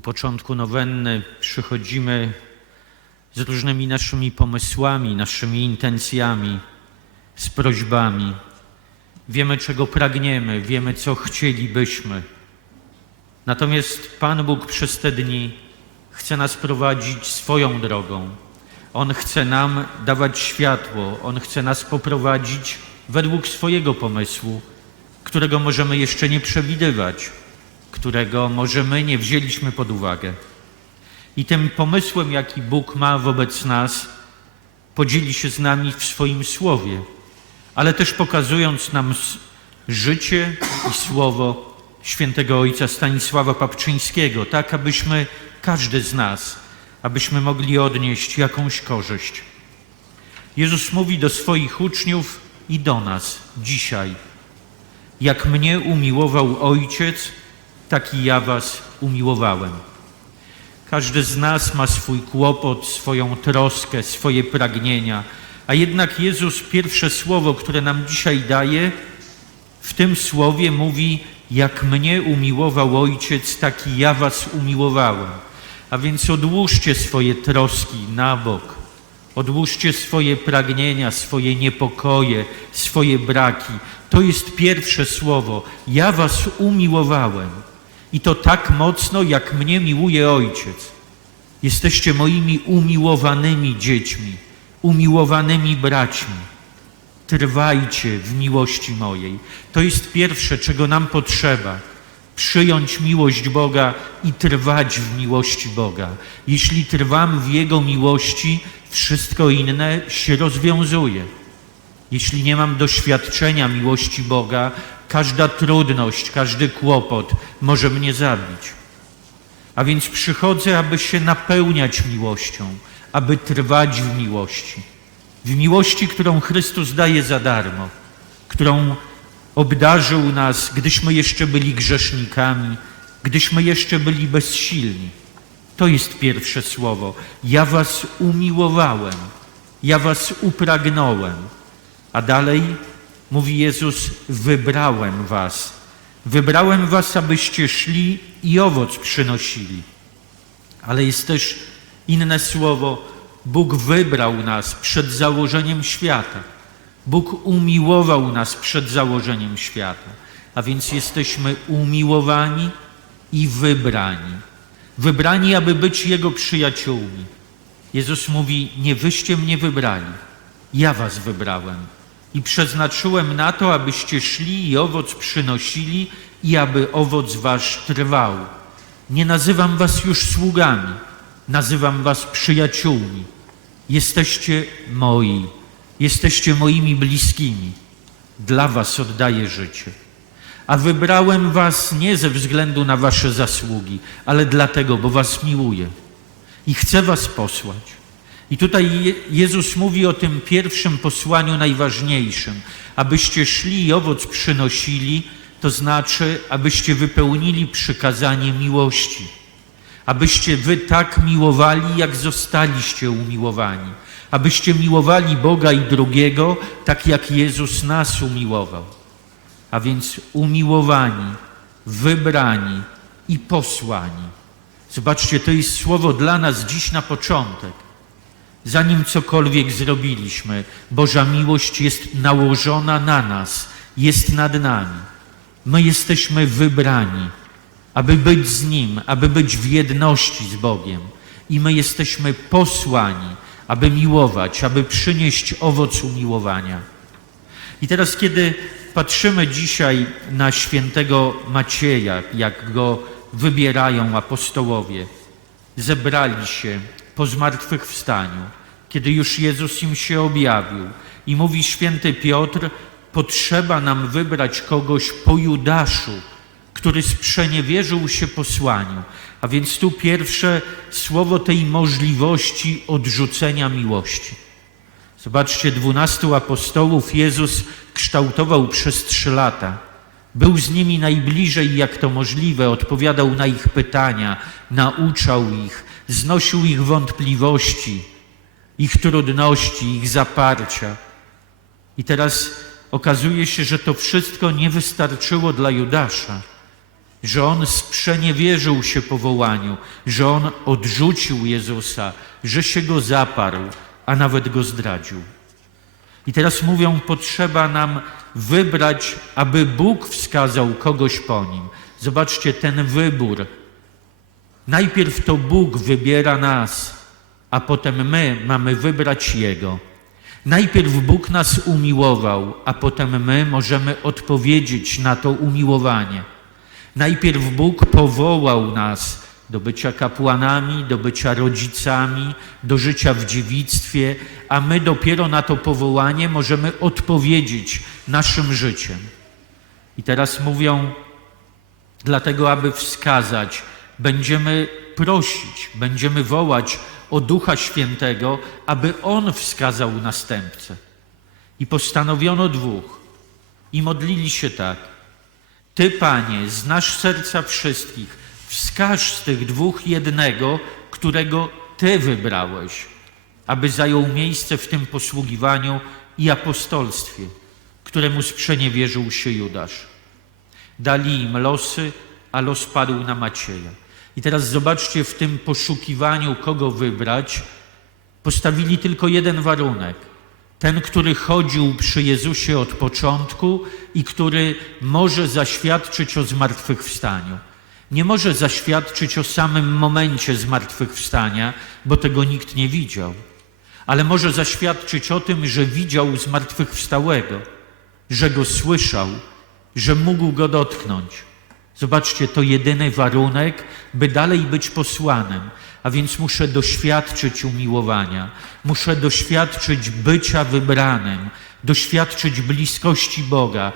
U początku nowenny przychodzimy z różnymi naszymi pomysłami, naszymi intencjami, z prośbami. Wiemy, czego pragniemy, wiemy, co chcielibyśmy. Natomiast Pan Bóg przez te dni chce nas prowadzić swoją drogą. On chce nam dawać światło, On chce nas poprowadzić według swojego pomysłu, którego możemy jeszcze nie przewidywać, którego może my nie wzięliśmy pod uwagę. I tym pomysłem, jaki Bóg ma wobec nas, podzieli się z nami w swoim słowie, ale też pokazując nam życie i słowo świętego ojca Stanisława Papczyńskiego, tak abyśmy, każdy z nas, abyśmy mogli odnieść jakąś korzyść. Jezus mówi do swoich uczniów i do nas dzisiaj. Jak mnie umiłował Ojciec, tak i ja was umiłowałem. Każdy z nas ma swój kłopot, swoją troskę, swoje pragnienia, a jednak Jezus pierwsze słowo, które nam dzisiaj daje, w tym słowie mówi: Jak mnie umiłował Ojciec, tak i ja was umiłowałem. A więc odłóżcie swoje troski na bok, odłóżcie swoje pragnienia, swoje niepokoje, swoje braki. To jest pierwsze słowo. Ja was umiłowałem. I to tak mocno, jak mnie miłuje Ojciec. Jesteście moimi umiłowanymi dziećmi, umiłowanymi braćmi. Trwajcie w miłości mojej. To jest pierwsze, czego nam potrzeba. Przyjąć miłość Boga i trwać w miłości Boga. Jeśli trwam w Jego miłości, wszystko inne się rozwiązuje. Jeśli nie mam doświadczenia miłości Boga, każda trudność, każdy kłopot może mnie zabić. A więc przychodzę, aby się napełniać miłością, aby trwać w miłości. W miłości, którą Chrystus daje za darmo, którą obdarzył nas, gdyśmy jeszcze byli grzesznikami, gdyśmy jeszcze byli bezsilni. To jest pierwsze słowo. Ja was umiłowałem, ja was upragnąłem. A dalej mówi Jezus: Wybrałem was. Wybrałem was, abyście szli i owoc przynosili. Ale jest też inne słowo. Bóg wybrał nas przed założeniem świata. Bóg umiłował nas przed założeniem świata. A więc jesteśmy umiłowani i wybrani. Wybrani, aby być Jego przyjaciółmi. Jezus mówi: Nie wyście mnie wybrali, ja was wybrałem i przeznaczyłem na to, abyście szli i owoc przynosili i aby owoc wasz trwał. Nie nazywam was już sługami, nazywam was przyjaciółmi. Jesteście moi, jesteście moimi bliskimi. Dla was oddaję życie. A wybrałem was nie ze względu na wasze zasługi, ale dlatego, bo was miłuję i chcę was posłać. I tutaj Je- Jezus mówi o tym pierwszym posłaniu najważniejszym, abyście szli i owoc przynosili, to znaczy, abyście wypełnili przykazanie miłości, abyście wy tak miłowali, jak zostaliście umiłowani, abyście miłowali Boga i drugiego, tak jak Jezus nas umiłował. A więc umiłowani, wybrani i posłani. Zobaczcie, to jest słowo dla nas dziś na początek. Zanim cokolwiek zrobiliśmy, Boża miłość jest nałożona na nas, jest nad nami. My jesteśmy wybrani, aby być z Nim, aby być w jedności z Bogiem. I my jesteśmy posłani, aby miłować, aby przynieść owoc umiłowania. I teraz, kiedy patrzymy dzisiaj na świętego Macieja, jak go wybierają apostołowie, zebrali się po zmartwychwstaniu, kiedy już Jezus im się objawił i mówi święty Piotr, potrzeba nam wybrać kogoś po Judaszu, który sprzeniewierzył się posłaniu. A więc tu pierwsze słowo tej możliwości odrzucenia miłości. Zobaczcie, dwunastu apostołów Jezus kształtował przez trzy lata. Był z nimi najbliżej, jak to możliwe, odpowiadał na ich pytania, nauczał ich, znosił ich wątpliwości, ich trudności, ich zaparcia. I teraz okazuje się, że to wszystko nie wystarczyło dla Judasza. że on sprzeniewierzył się powołaniu, że on odrzucił Jezusa, że się go zaparł, a nawet go zdradził. I teraz mówią, potrzeba nam wybrać, aby Bóg wskazał kogoś po nim. Zobaczcie ten wybór. Najpierw to Bóg wybiera nas, a potem my mamy wybrać Jego. Najpierw Bóg nas umiłował, a potem my możemy odpowiedzieć na to umiłowanie. Najpierw Bóg powołał nas do bycia kapłanami, do bycia rodzicami, do życia w dziewictwie, a my dopiero na to powołanie możemy odpowiedzieć naszym życiem. I teraz mówią, dlatego aby wskazać, będziemy prosić, będziemy wołać o Ducha Świętego, aby On wskazał następcę. I postanowiono dwóch i modlili się tak. Ty, Panie, znasz serca wszystkich, wskaż z tych dwóch jednego, którego Ty wybrałeś, aby zajął miejsce w tym posługiwaniu i apostolstwie, któremu sprzeniewierzył się Judasz. Dali im losy, a los padł na Macieja. I teraz zobaczcie, w tym poszukiwaniu, kogo wybrać, postawili tylko jeden warunek. Ten, który chodził przy Jezusie od początku i który może zaświadczyć o zmartwychwstaniu. Nie może zaświadczyć o samym momencie zmartwychwstania, bo tego nikt nie widział, ale może zaświadczyć o tym, że widział zmartwychwstałego, że go słyszał, że mógł go dotknąć. Zobaczcie, to jedyny warunek, by dalej być posłanym. A więc muszę doświadczyć umiłowania, muszę doświadczyć bycia wybranym, doświadczyć bliskości Boga,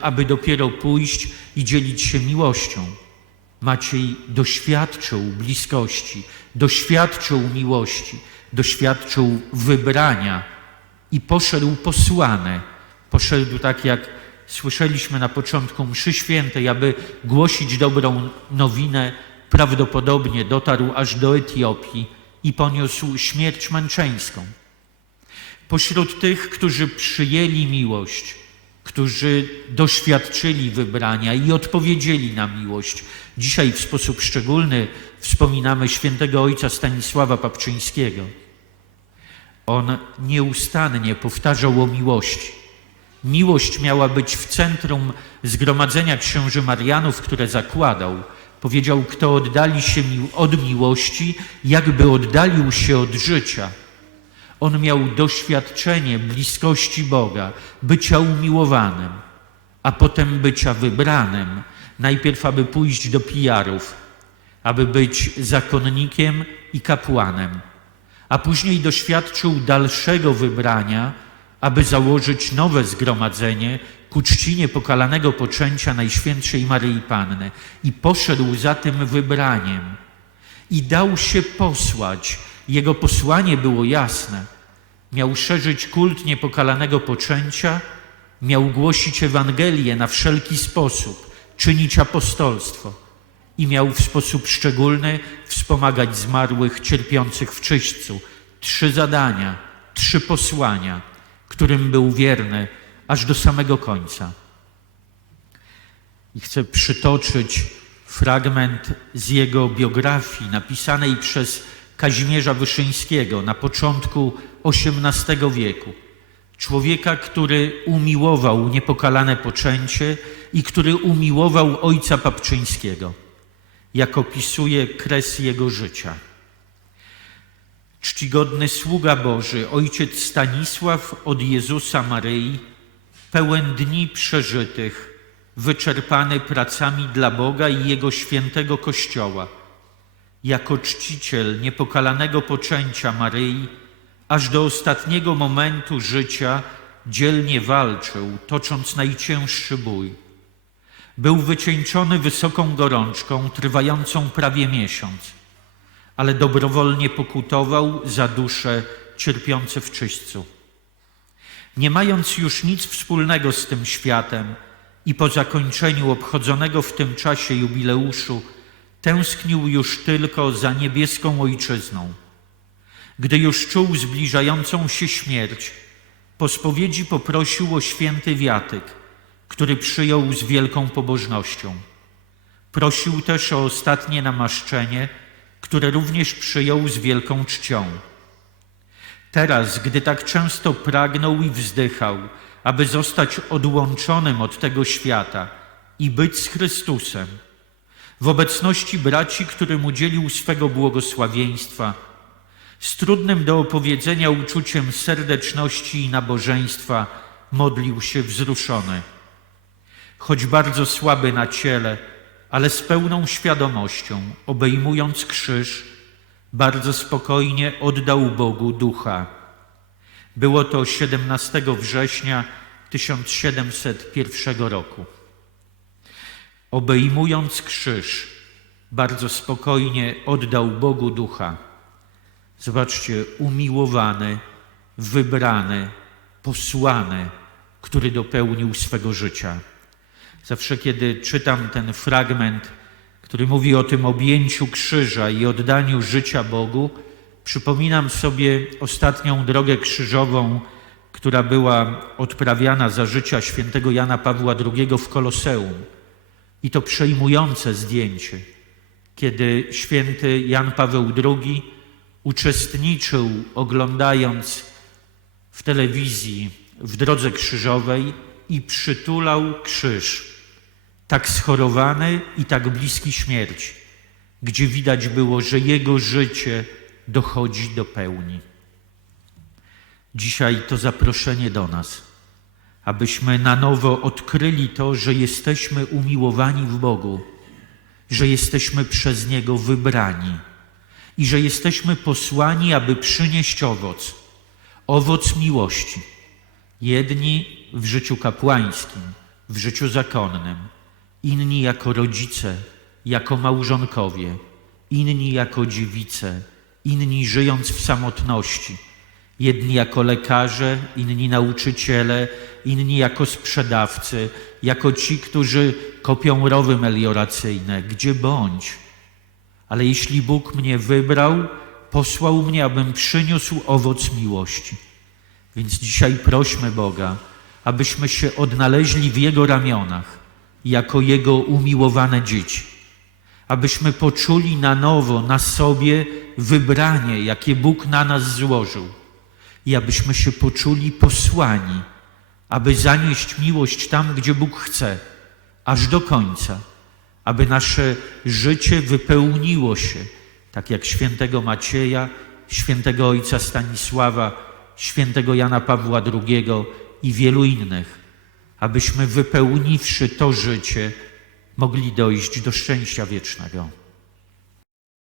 aby, dopiero pójść i dzielić się miłością. Maciej doświadczył bliskości, doświadczył miłości, doświadczył wybrania i poszedł posłany. Poszedł tak jak słyszeliśmy na początku mszy świętej, aby głosić dobrą nowinę, prawdopodobnie dotarł aż do Etiopii i poniósł śmierć męczeńską. Pośród tych, którzy przyjęli miłość, którzy doświadczyli wybrania i odpowiedzieli na miłość, dzisiaj w sposób szczególny wspominamy świętego ojca Stanisława Papczyńskiego. On nieustannie powtarzał o miłości Miłość miała być w centrum zgromadzenia księży Marianów, które zakładał. Powiedział, kto oddali się od miłości, jakby oddalił się od życia. On miał doświadczenie bliskości Boga, bycia umiłowanym, a potem bycia wybranym. Najpierw, aby pójść do pijarów, aby być zakonnikiem i kapłanem, a później doświadczył dalszego wybrania, aby założyć nowe zgromadzenie ku czci niepokalanego poczęcia Najświętszej Maryi Panny i poszedł za tym wybraniem i dał się posłać. Jego posłanie było jasne. Miał szerzyć kult niepokalanego poczęcia, miał głosić Ewangelię na wszelki sposób, czynić apostolstwo i miał w sposób szczególny wspomagać zmarłych cierpiących w czyśćcu. Trzy zadania, trzy posłania – którym był wierny aż do samego końca. I chcę przytoczyć fragment z jego biografii napisanej przez Kazimierza Wyszyńskiego na początku XVIII wieku. Człowieka, który umiłował niepokalane poczęcie i który umiłował ojca Papczyńskiego, jak opisuje kres jego życia czcigodny sługa Boży, ojciec Stanisław od Jezusa Maryi, pełen dni przeżytych, wyczerpany pracami dla Boga i Jego świętego Kościoła, jako czciciel niepokalanego poczęcia Maryi, aż do ostatniego momentu życia dzielnie walczył, tocząc najcięższy bój. Był wycieńczony wysoką gorączką, trwającą prawie miesiąc ale dobrowolnie pokutował za dusze cierpiące w czyśćcu. Nie mając już nic wspólnego z tym światem i po zakończeniu obchodzonego w tym czasie jubileuszu, tęsknił już tylko za niebieską ojczyzną. Gdy już czuł zbliżającą się śmierć, po spowiedzi poprosił o święty wiatyk, który przyjął z wielką pobożnością. Prosił też o ostatnie namaszczenie, które również przyjął z wielką czcią. Teraz, gdy tak często pragnął i wzdychał, aby zostać odłączonym od tego świata i być z Chrystusem, w obecności braci, którym udzielił swego błogosławieństwa, z trudnym do opowiedzenia uczuciem serdeczności i nabożeństwa modlił się wzruszony. Choć bardzo słaby na ciele, ale z pełną świadomością, obejmując krzyż, bardzo spokojnie oddał Bogu ducha. Było to 17 września 1701 roku. Obejmując krzyż, bardzo spokojnie oddał Bogu ducha. Zobaczcie, umiłowany, wybrany, posłany, który dopełnił swego życia. Zawsze, kiedy czytam ten fragment, który mówi o tym objęciu krzyża i oddaniu życia Bogu, przypominam sobie ostatnią drogę krzyżową, która była odprawiana za życia świętego Jana Pawła II w Koloseum. I to przejmujące zdjęcie, kiedy święty Jan Paweł II uczestniczył, oglądając w telewizji w drodze krzyżowej i przytulał krzyż, tak schorowany i tak bliski śmierci, gdzie widać było, że jego życie dochodzi do pełni. Dzisiaj to zaproszenie do nas, abyśmy na nowo odkryli to, że jesteśmy umiłowani w Bogu, że jesteśmy przez Niego wybrani i że jesteśmy posłani, aby przynieść owoc, owoc miłości. Jedni w życiu kapłańskim, w życiu zakonnym, inni jako rodzice, jako małżonkowie, inni jako dziewice, inni żyjąc w samotności, jedni jako lekarze, inni nauczyciele, inni jako sprzedawcy, jako ci, którzy kopią rowy melioracyjne, gdzie bądź. Ale jeśli Bóg mnie wybrał, posłał mnie, abym przyniósł owoc miłości. Więc dzisiaj prośmy Boga, abyśmy się odnaleźli w Jego ramionach, jako Jego umiłowane dzieci. Abyśmy poczuli na nowo na sobie wybranie, jakie Bóg na nas złożył. I abyśmy się poczuli posłani, aby zanieść miłość tam, gdzie Bóg chce, aż do końca. Aby nasze życie wypełniło się, tak jak świętego Macieja, świętego ojca Stanisława, świętego Jana Pawła II i wielu innych, abyśmy wypełniwszy to życie, mogli dojść do szczęścia wiecznego.